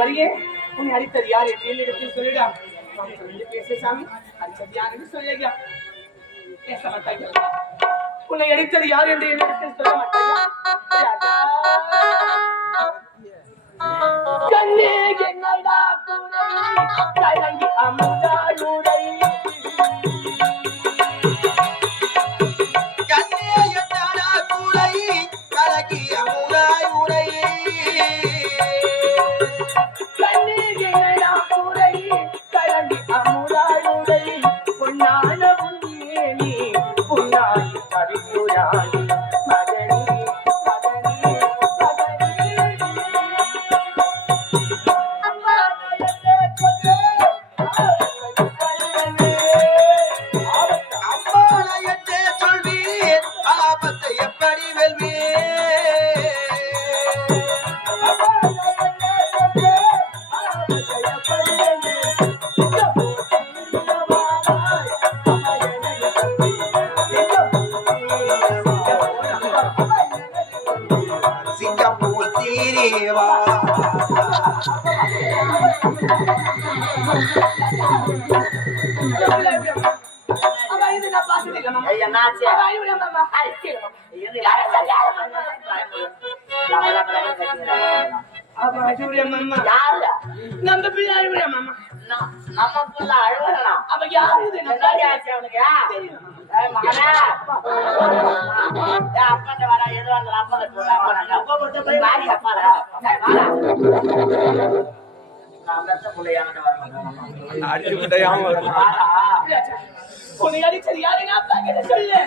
வரியே உன்னை அடித்தது யார் என்று என்னிடத்தில் சொல்லிடா. பேச சாமி, அடித்தது யார் என்று சொல்லியா? பேச மாட்டாங்க. உன்னை அடித்தது யார் என்று என்னிடத்தில் சொல்ல மாட்டாங்க. கண்ணே என்னடா கூரை கலங்கி அமுதாருடை நம்ம பிள்ளை அழுவுறியா மாமா? நம்ம பிள்ளை அழுவலா? அவ யாரு? அப்பா வர எது வந்து அடிச்சது யாருங்க? அப்பா கிட்ட சொல்லு.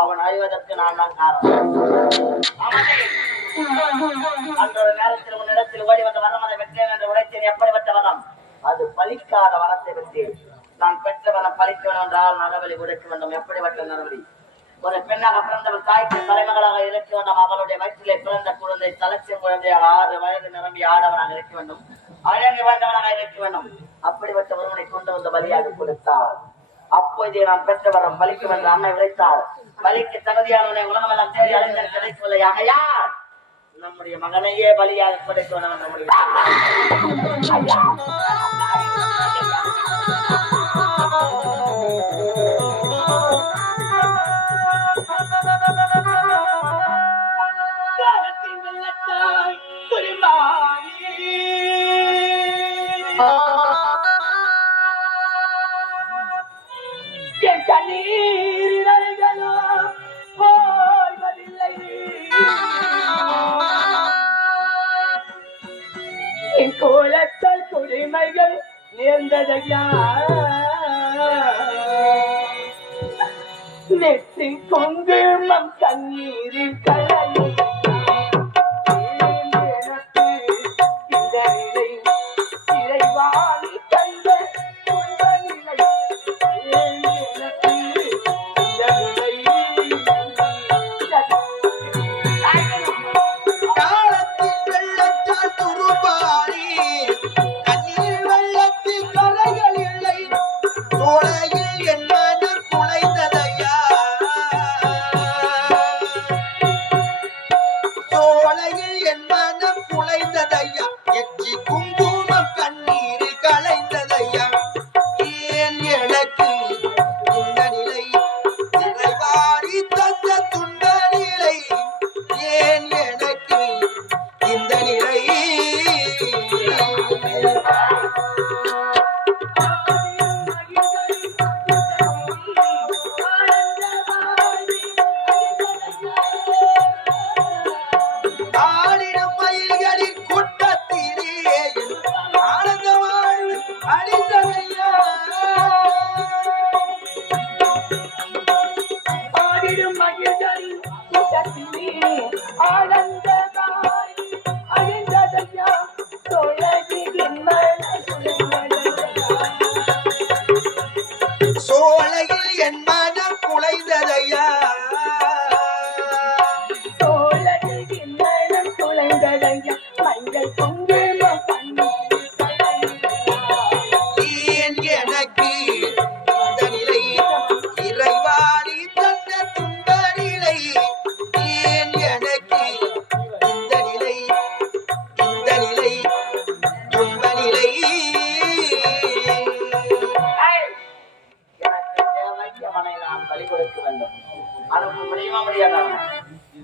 அவன் அழிவதற்கு நான் தான் காரணம். அன்றொரு நேரத்தில் உன்னிடத்தில் ஓடி வந்த வரம் அதை வெற்றேன் என்று உழைத்தேன். எப்படிப்பட்ட வரம்? அது பலிக்காத வரத்தை வெற்றேன். நான் பெற்ற வரம் பலிக்க வேண்டும் என்றால் நரவழி உடைக்க வேண்டும். எப்படிப்பட்ட நரவழி? ஒரு பெண்ணாக பிறந்தவள் தாய்க்கு தலைமகளாக இருக்க வேண்டும். அவளுடைய வயிற்றிலே பிறந்த குழந்தை தலைச்சியம் குழந்தையாக 6 வயது நிரம்பி ஆடவனாக இருக்க வேண்டும். அழகு வாழ்ந்தவனாக இருக்க வேண்டும். அப்படிப்பட்ட ஒருவனை கொண்டு வந்து பலியாக கொடுத்தார். அப்போதே நான் பெற்ற வரம் பலிக்கும் என்று அன்னை உழைத்தார். பலிக்கு தகுதியானவனை உலகமெல்லாம் தேடி அழிந்த கிடைக்கவில்லை. ஆகையால் நம்முடைய மகனையே பலியாக படைக்க வேண்டும். நம்முடைய குங்குமம் கண்ணீரில் கலையும்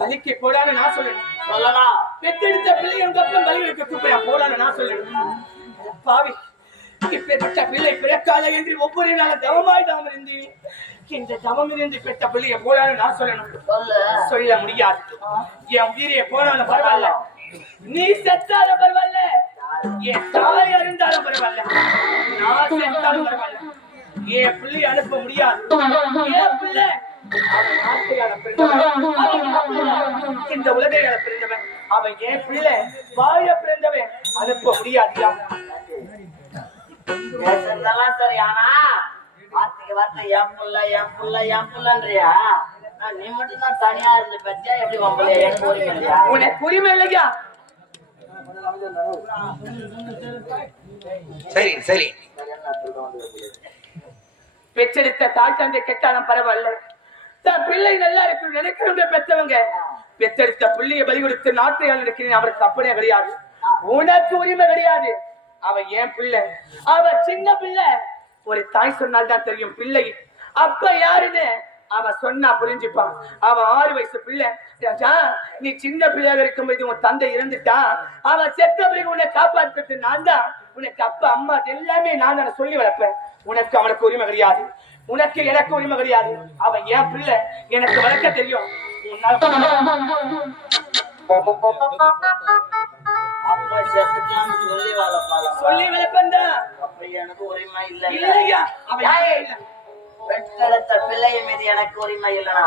பலிக்கு போடான்னு நான் சொல்லலாம். பெத்தெடுத்த பிள்ளை என் பக்கம் பலி வைக்க கூப்பிட போடான்னு நான் சொல்லணும். பாவி, இப்பேற்பட்ட பிள்ளை பிறக்காத என்று ஒவ்வொரு நாளும் தவமாய் தவம் இருந்து இந்த தவம் இருந்து பெற்ற பிள்ளைய போடான்னு நான் சொல்லணும். சொல்ல முடியாது. என் உயிரியை போனாலும் பரவாயில்ல, நீ செத்தாலும் பரவாயில்ல, என் தாய் அறிந்தாலும் பரவாயில்ல, நான் செத்தாலும் பரவாயில்ல, என் பிள்ளை அனுப்ப முடியாது. என் பிள்ளை இந்த உலகையால பிறந்தவன், அவன் என் பிள்ளை வாழ பிறந்தவன், அனுப்ப முடியாது. சரி, ஆனா வார்த்தைக்கு வார்த்தை என் புள்ள என் புள்ள என் புள்ளன்றியா? நீ மட்டும் தான் தனியா இருந்து பெற்றா எப்படி உங்களை எனக்கு உரிமை இல்லையா? உனக்கு உரிமை இல்லையா? சரி சரி, பெற்றெடுத்த தாய் தந்தை கெட்டாலும் பரவாயில்ல, தன் பிள்ளை நல்லா இருக்கு நினைக்கிற பெற்றவங்க பெற்றெடுத்த பிள்ளையை பலி கொடுத்து நாட்டையால் இருக்கிறேன், அவருக்கு அப்படியே கிடையாது. உனக்கு உரிமை கிடையாது. அவன் ஏன் பிள்ளை, அவ சின்ன பிள்ளை. ஒரு தாய் சொன்னால்தான் தெரியும் பிள்ளை அப்ப யாருன்னு. அவன் சொன்னா புரிஞ்சுப்பான். அவன் 6 வயசு பிள்ளை. ராஜா, நீ சின்ன பிள்ளையாக இருக்கும்போது உன் தந்தை இறந்துட்டான், அவன் செத்த பிறகு உன்னை காப்பாற்றது நான் தான். உனக்கு அப்பா அம்மா எல்லாமே நான் தானே சொல்லி வளர்ப்பேன். உனக்கு அவனுக்கு உரிமை கிடையாது, உனக்கு எனக்கு உரிமை கிடையாது. அவன் ஏன் பிள்ளை, எனக்கு வளர்க்க தெரியும். சொல்லி வளர்ப்பா. அப்ப எனக்கு உரிமை இல்ல இல்லையா? பெற்றெடுத்த பிள்ளைய மீது எனக்கு உரிமை இல்லனா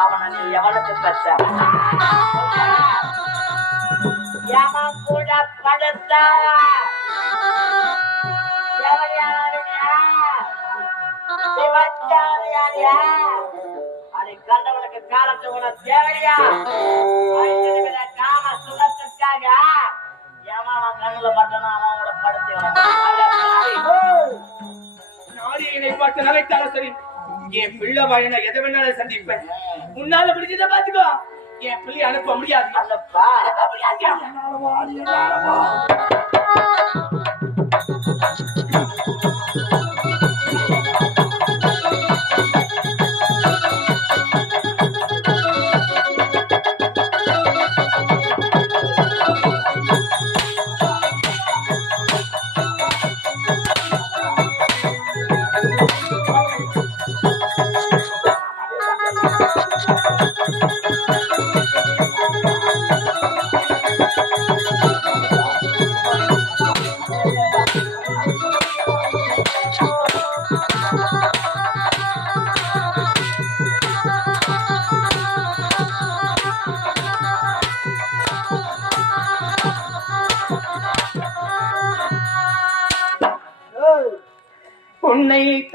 அவனை நீ எவனுக்கு பெற்ற? கூட படுத்த அதை கண்டவனுக்கு காலத்து உன தேவையா? காம சுகத்திற்காக ஏமாவன் கண்ணுல பட்டனா அவனோட படுத்து நாடியை பார்த்து நகைத்தாலும் சரி, என் பிள்ளை வாயினா எதை வேணாலும் சந்திப்பேன். உன்னால பிடிச்சதை பாத்துக்கோ, என் பிள்ளை அனுப்ப முடியாது.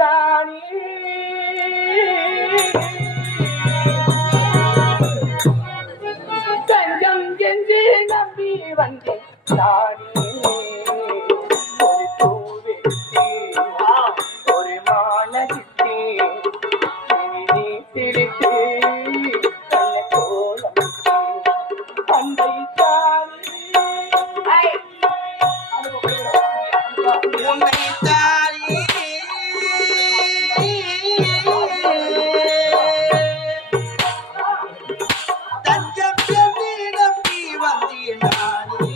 தானே தஞ்சம் என்று நம்பி வந்தேன் தானே ஒரு பூவெட்டி ஒரு மானசித்தி நீ சிரித்து நல்ல கோலம் அன்பை தானே உன்னை தாரி தஞ்சம் என்று நம்பி வந்தேன் நானே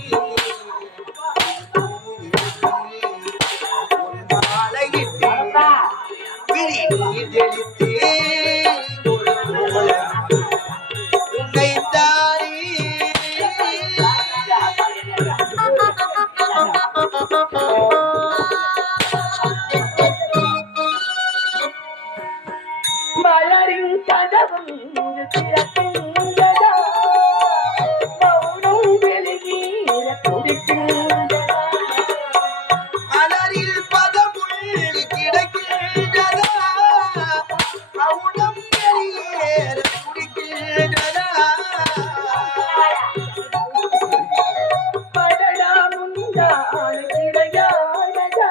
ஒரு மாலையிட்டு விழி நீர் தெளித்து ஒரு கோலம் உன்னை தாரி மலரின் கதவும் திறக்கின்றதா மௌனம் வெளியேற துடிக்கின்றதா மலரில் பதமுள் கிடக்கின்றதா மௌனம் வெளியேற துடிக்கின்றதா படடா முந்தான கிடையாததா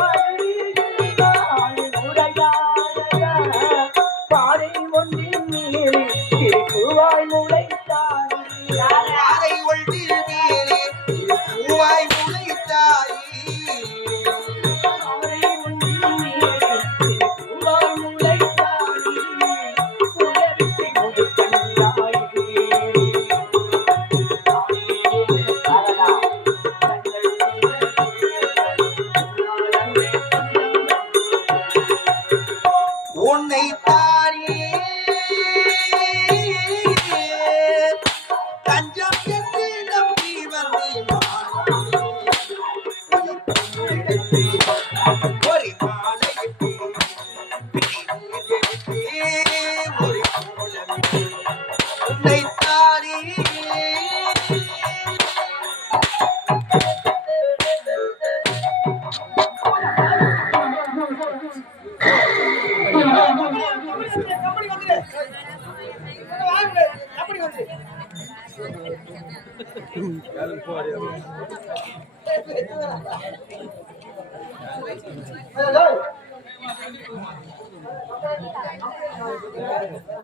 படுகிறான் உடையாததா பாறை ஒன்றின் மேலே திருக்குவாய் முளைத்தானே யாரை ஒன்றில் மேலே பூவாய் முளைத்தாய் பாறை ஒன்றின் மேலே திருக்குவாய் முளைத்தானே உலகத்தை முடுக்கண்டாயே உன்னை தாரி தஞ்சம் என்று நம்பி வந்தேன் ஒரு மாலையிட்டு ஒரு கோலம் உன்னை தாரி